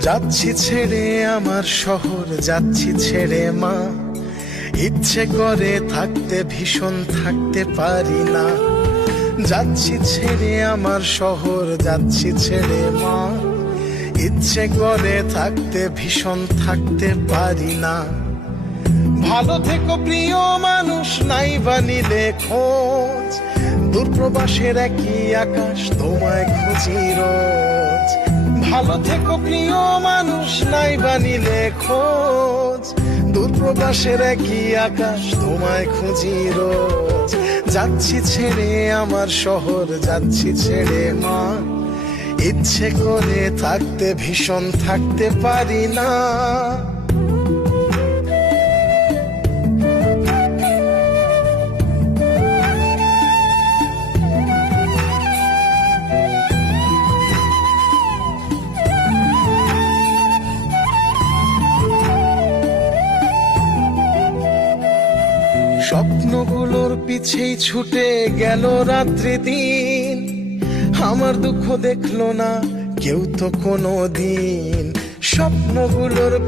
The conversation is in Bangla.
যাচ্ছি ছেড়ে আমার শহর, যাচ্ছি ছেড়ে মা। ইচ্ছে করে থাকতে ভীষণ থাকতে পারি না। যাচ্ছি ছেড়ে আমার শহর, যাচ্ছি ছেড়ে মা। ইচ্ছে করে থাকতে ভীষণ থাকতে পারি না। ভালো থেকো প্রিয় মানুষ, নাই বা নিলে খোঁজ। দূরপ্রবাসের একই আকাশ, তোমায় খুঁজি রোজ। ভালো থেকো প্রিয় মানুষ, নাই বা নিলে খোঁজ। দূরপ্রবাসের একই আকাশ, তোমায় খুঁজি রোজ। যাচ্ছি ছেড়ে আমার শহর, যাচ্ছি ছেড়ে মা। ইচ্ছে করে থাকতে ভীষণ থাকতে পারি না। স্বপ্নগুলোর পিছেই ছুটে গেল রাত্রি দিন। আমার দুঃখ দেখলো না কেউ তো কোনো দিন। স্বপ্নগুলোর